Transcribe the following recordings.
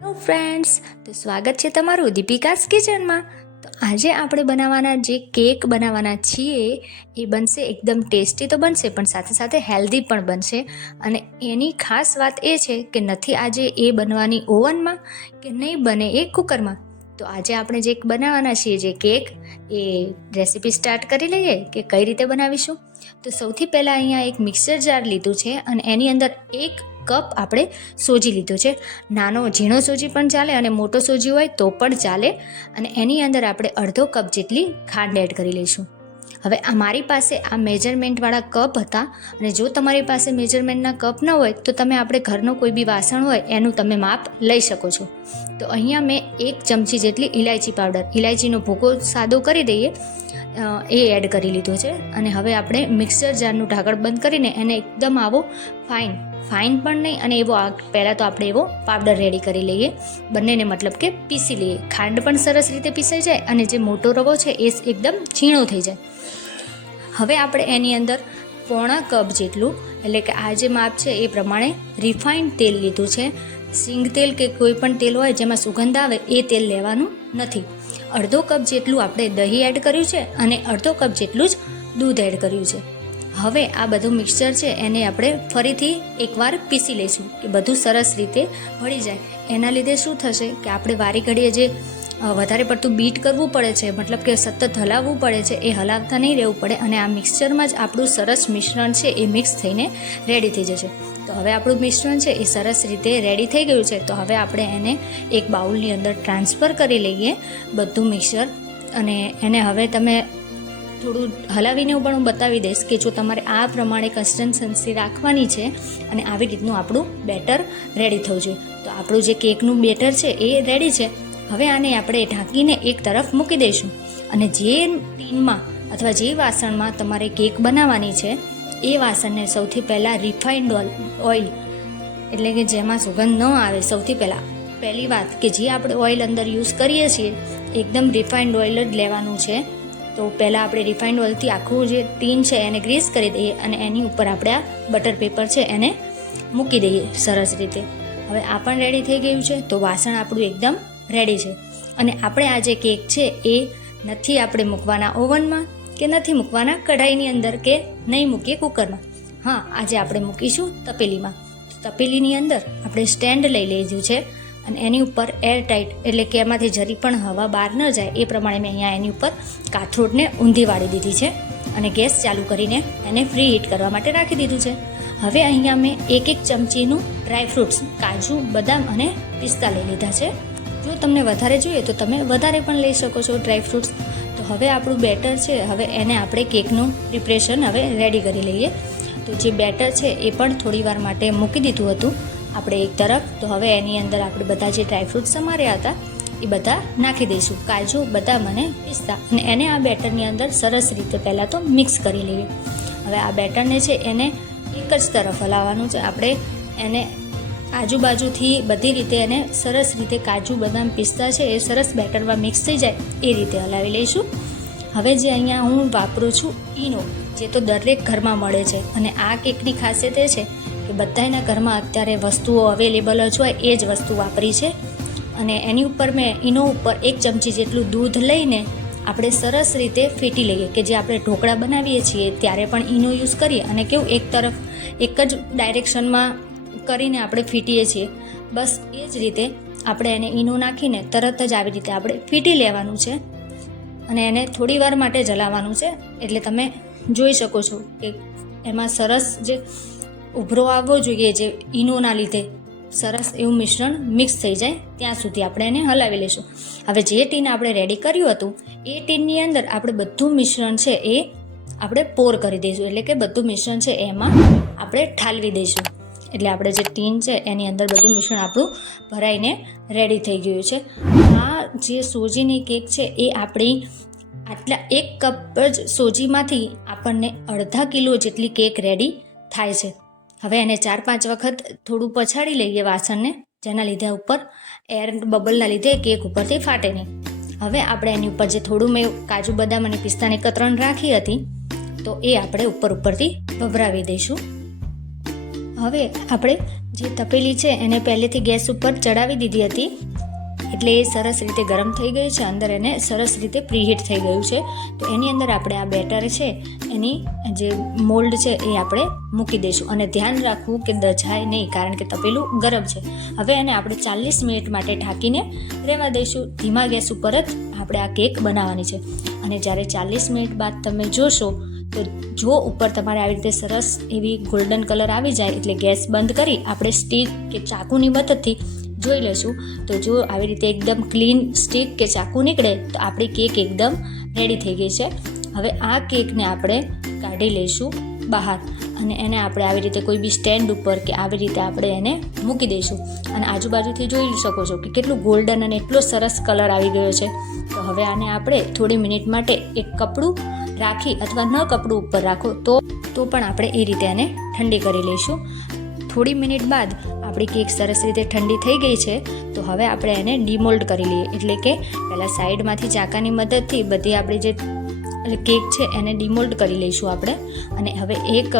Hello friends તો સ્વાગત છે તમારું દીપિકાસ કિચનમાં. તો આજે આપણે બનાવવાના જે કેક બનાવવાના છીએ, એ બનશે એકદમ ટેસ્ટી તો બનશે, પણ સાથે સાથે હેલ્ધી પણ બનશે. અને એની ખાસ વાત એ છે કે નથી આજે એ બનવાની ઓવનમાં કે નહીં બને એ કુકરમાં. તો આજે આપણે જે બનાવવાના છીએ જે કેક, એ રેસીપી સ્ટાર્ટ કરી લઈએ કે કઈ રીતે બનાવીશું? તો સૌથી પહેલાં અહીંયા એક મિક્સર જાર લીધું છે અને એની અંદર એક કપ આપણે સોજી લીધો છે. નાનો ઝીણો સોજી પણ ચાલે અને મોટો સોજી હોય તો પણ ચાલે. અને એની અંદર આપણે અડધો કપ જેટલી ખાંડ એડ કરી લઈશું. હવે આ મારી પાસે આ મેજરમેન્ટવાળા કપ હતા અને જો તમારી પાસે મેજરમેન્ટના કપ ન હોય તો તમે આપણે ઘરનો કોઈ બી વાસણ હોય એનું તમે માપ લઈ શકો છો. તો અહીંયા મેં એક ચમચી જેટલી ઇલાયચી પાવડર ઇલાયચીનો ભૂકો સાદો કરી દઈએ. એ એડ કરી લીધો છે. અને હવે આપણે મિક્સર જારનું ઢાંકણ બંધ કરીને એને એકદમ આવો ફાઇન ફાઇન પણ નહીં અને એવો આ પહેલાં તો આપણે એવો પાવડર રેડી કરી લઈએ. બંનેને મતલબ કે પીસી લઈએ. ખાંડ પણ સરસ રીતે પીસાઈ જાય અને જે મોટો રવો છે એ એકદમ ઝીણો થઈ જાય. હવે આપણે એની અંદર પોણા કપ જેટલું, એટલે કે આ જે માપ છે એ પ્રમાણે રિફાઇન્ડ તેલ લીધું છે. સિંગ તેલ કે કોઈ પણ તેલ હોય જેમાં સુગંધ આવે એ તેલ લેવાનું નથી. અડધો કપ જેટલું આપણે દહીં એડ કર્યું છે અને અડધો કપ જેટલું જ દૂધ એડ કર્યું છે. હવે આ બધું મિક્સચર છે એને આપણે ફરીથી એકવાર પીસી લઈશું કે બધું સરસ રીતે ભળી જાય. એના લીધે શું થશે કે આપણે વારી ઘડીએ જે વધારે પડતું બીટ કરવું પડે છે, મતલબ કે સતત હલાવવું પડે છે, એ હલાવતા નહીં રહેવું પડે અને આ મિક્સચરમાં જ આપણું સરસ મિશ્રણ છે એ મિક્સ થઈને રેડી થઈ જશે. તો હવે આપણું મિશ્રણ છે એ સરસ રીતે રેડી થઈ ગયું છે. તો હવે આપણે એને એક બાઉલની અંદર ટ્રાન્સફર કરી લઈએ બધું મિક્સર. અને એને હવે તમે થોડું હલાવીને પણ હું બતાવી દઈશ કે જો તમારે આ પ્રમાણે કન્સિસ્ટન્સી રાખવાની છે અને આવી રીતનું આપણું બેટર રેડી થવું જોઈએ. તો આપણું જે કેકનું બેટર છે એ રેડી છે. હવે આને આપણે ઢાંકીને એક તરફ મૂકી દઈશું. અને જે ટીનમાં અથવા જે વાસણમાં તમારે કેક બનાવવાની છે એ વાસણને સૌથી પહેલાં રિફાઇન્ડ ઓઇલ એટલે કે જેમાં સુગંધ ન આવે સૌથી પહેલાં. પહેલી વાત કે જે આપણે ઓઇલ અંદર યુઝ કરીએ છીએ, એકદમ રિફાઇન્ડ ઓઇલ જ લેવાનું છે. તો પહેલાં આપણે રિફાઇન્ડ ઓઇલથી આખું જે ટીન છે એને ગ્રીસ કરી દઈએ અને એની ઉપર આપણે આ બટર પેપર છે એને મૂકી દઈએ સરસ રીતે. હવે આ પણ રેડી થઈ ગયું છે, તો વાસણ આપણું એકદમ રેડી છે. અને આપણે આ જે કેક છે એ નથી આપણે મૂકવાના ઓવનમાં કે નથી મૂકવાના કઢાઈની અંદર કે નહીં મૂકીએ કુકરમાં. હા, આજે આપણે મૂકીશું તપેલીમાં. તપેલીની અંદર આપણે સ્ટેન્ડ લઈ લીધું છે અને એની ઉપર એર ટાઈટ એટલે કે એમાંથી જરી પણ હવા બહાર ન જાય એ પ્રમાણે મેં અહીંયા એની ઉપર કાથરોડને ઊંધી વાળી દીધી છે અને ગેસ ચાલુ કરીને એને ફ્રી હીટ કરવા માટે રાખી દીધું છે. હવે અહીંયા મેં એક એક ચમચીનું ડ્રાયફ્રૂટ્સ કાજુ, બદામ અને પિસ્તા લઈ લીધા છે. જો તમને વધારે જોઈએ તો તમે વધારે પણ લઈ શકો છો ડ્રાયફ્રૂટ્સ હવે આપણું બેટર છે, હવે એને આપણે કેકનું પ્રિપરેશન હવે રેડી કરી લઈએ. તો જે બેટર છે એ પણ થોડી વાર માટે મૂકી દીધું હતું આપણે એક તરફ. તો હવે એની અંદર આપણે બધા જે ડ્રાયફ્રૂટ્સ સમાર્યા હતા, એ બધા નાખી દઈશું. કાજુ, બદામ અને પિસ્તા. અને એને આ બેટરની અંદર સરસ રીતે પહેલાં તો મિક્સ કરી લઈએ. હવે આ બેટરને છે એને એક જ તરફ હલાવવાનું છે. આપણે એને આજુબાજુથી બધી રીતે એને સરસ રીતે કાજુ, બદામ પિસ્તા છે એ સરસ બેટરમાં મિક્સ થઈ જાય એ રીતે હલાવી લઈશું. હવે જે અહીંયા હું વાપરું છું ઈનો, જે તો દરેક ઘરમાં મળે છે અને આ કેકની ખાસિયત એ છે કે બધાના ઘરમાં અત્યારે વસ્તુઓ અવેલેબલ જ હોય એ જ વસ્તુ વાપરી છે. અને એની ઉપર મેં ઈનો ઉપર એક ચમચી જેટલું દૂધ લઈને આપણે સરસ રીતે ફેટી લઈએ કે જે આપણે ઢોકળા બનાવીએ છીએ ત્યારે પણ ઈનો યુઝ કરીએ અને કેવું એક તરફ એક જ ડાયરેક્શનમાં કરીને આપણે ફીટીએ છીએ. બસ એ જ રીતે આપણે એને ઈનો નાખીને તરત જ આવી રીતે આપણે ફીટી લેવાનું છે અને એને થોડી વાર માટે જલાવવાનું છે. એટલે તમે જોઈ શકો છો કે એમાં સરસ જે ઉભરો આવવો જોઈએ, જે ઈનોના લીધે સરસ એવું મિશ્રણ મિક્સ થઈ જાય, ત્યાં સુધી આપણે એને હલાવી લઈશું હવે જે ટીન આપણે રેડી કર્યું હતું, એ ટીનની અંદર આપણે બધું મિશ્રણ છે એ આપણે પોર કરી દઈશું. એટલે કે બધું મિશ્રણ છે એમાં આપણે ઠાલવી દઈશું. એટલે આપણે જે ટીન છે, એની અંદર બધું મિશ્રણ આપણું ભરાઈને રેડી થઈ ગયું છે. આ જે સોજીની કેક છે, એ આપણી આટલા એક કપ જ સોજીમાંથી આપણને અડધા કિલો જેટલી કેક રેડી થાય છે. હવે એને ચાર પાંચ વખત થોડું પછાડી લઈએ વાસણને, જેના લીધે ઉપર એર બબલના લીધે કેક ઉપરથી ફાટે નહીં. હવે આપણે એની ઉપર જે થોડું મેં કાજુ બદામ અને પિસ્તાની કતરણ રાખી હતી, તો એ આપણે ઉપર ઉપરથી ભભરાવી દઈશું. હવે આપણે જે તપેલી છે એને પહેલેથી ગેસ ઉપર ચડાવી દીધી હતી. એટલે એ સરસ રીતે ગરમ થઈ ગઈ છે, અંદર એને સરસ રીતે પ્રીહીટ થઈ ગયું છે. તો એની અંદર આપણે આ બેટર છે, એની જે મોલ્ડ છે એ આપણે મૂકી દઈશું. અને ધ્યાન રાખવું કે દજાય નહીં, કારણ કે તપેલું ગરમ છે. હવે એને આપણે ચાલીસ મિનિટ માટે ઢાંકીને રહેવા દઈશું. ધીમા ગેસ ઉપર જ આપણે આ કેક બનાવવાની છે. અને જ્યારે ચાલીસ મિનિટ બાદ તમે જોશો તો જો ઉપર તમારે આવી રીતે સરસ એવી ગોલ્ડન કલર આવી જાય એટલે ગેસ બંધ કરી આપણે સ્ટીક કે ચાકુની મદદથી જોઈ લઈશું. તો જો આવી રીતે એકદમ ક્લીન સ્ટીક કે ચાકુ નીકળે તો આપણી કેક એકદમ રેડી થઈ ગઈ છે. હવે આ કેકને આપણે કાઢી લઈશું બહાર અને એને આપણે આવી રીતે કોઈ બી સ્ટેન્ડ ઉપર કે આવી રીતે આપણે એને મૂકી દઈશું. અને આજુબાજુથી જોઈ શકો છો કે કેટલું ગોલ્ડન અને એટલો સરસ કલર આવી ગયો છે. તો હવે આને આપણે થોડી મિનિટ માટે એક કપડું રાખી અથવા ન કપડું ઉપર રાખો તો તો પણ આપણે એ રીતે એને ઠંડી કરી લઈશું. થોડી મિનિટ બાદ આપણી કેક સરસ રીતે ઠંડી થઈ ગઈ છે, તો હવે આપણે એને ડીમોલ્ડ કરી લઈએ. એટલે કે પહેલાં સાઈડમાંથી ચાકાની મદદથી બધી આપણી જે કેક છે એને ડીમોલ્ડ કરી લઈશું આપણે. અને હવે એક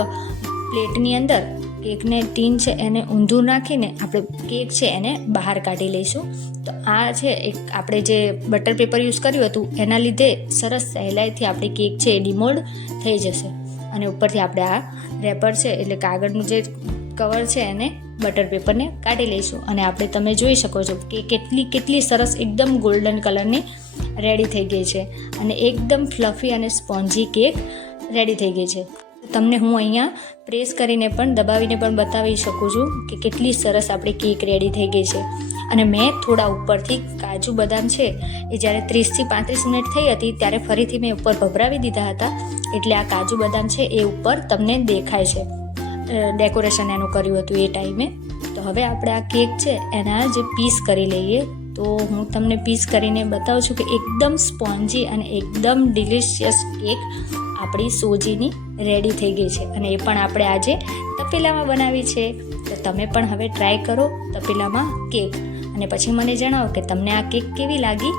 પ્લેટની અંદર કેકને ટીન છે એને ઊંધું નાખીને આપણે કેક છે એને બહાર કાઢી લઈશું. તો આ છે એક આપણે જે બટર પેપર યુઝ કર્યું હતું, એના લીધે સરસ સહેલાઈથી આપણી કેક છે એ ડિમોલ્ડ થઈ જશે. અને ઉપરથી આપણે આ રેપર છે એટલે કાગળનું જે કવર છે એને બટર પેપરને કાઢી લઈશું. અને આપણે તમે જોઈ શકો છો કે કેટલી કેટલી સરસ એકદમ ગોલ્ડન કલરની રેડી થઈ ગઈ છે. અને એકદમ ફ્લફી અને સ્પોન્જી કેક રેડી થઈ ગઈ છે. તમને હું અહીંયા પ્રેસ કરીને પણ દબાવીને પણ બતાવી શકું છું કે કેટલી સરસ આપણી કેક રેડી થઈ ગઈ છે. અને મેં થોડા ઉપરથી કાજુ બદામ છે, એ જ્યારે ત્રીસથી પાંત્રીસ મિનિટ થઈ હતી ત્યારે ફરીથી મેં ઉપર ભભરાવી દીધા હતા, એટલે આ કાજુ બદામ છે એ ઉપર તમને દેખાય છે. ડેકોરેશન એનું કર્યું હતું એ ટાઈમે તો હવે આપણે આ કેક છે એના જે પીસ કરી લઈએ, તો હું તમને પીસ કરીને બતાવું છું કે એકદમ સ્પોન્જી અને એકદમ ડિલિશિયસ કેક આપણી સોજીની રેડી થઈ ગઈ છે અને એ પણ આપણે આજે તપેલામાં બનાવી છે. તો તમે પણ હવે ટ્રાય કરો તપેલામાં કેક અને પછી મને જણાવો કે તમને આ કેક કેવી લાગી?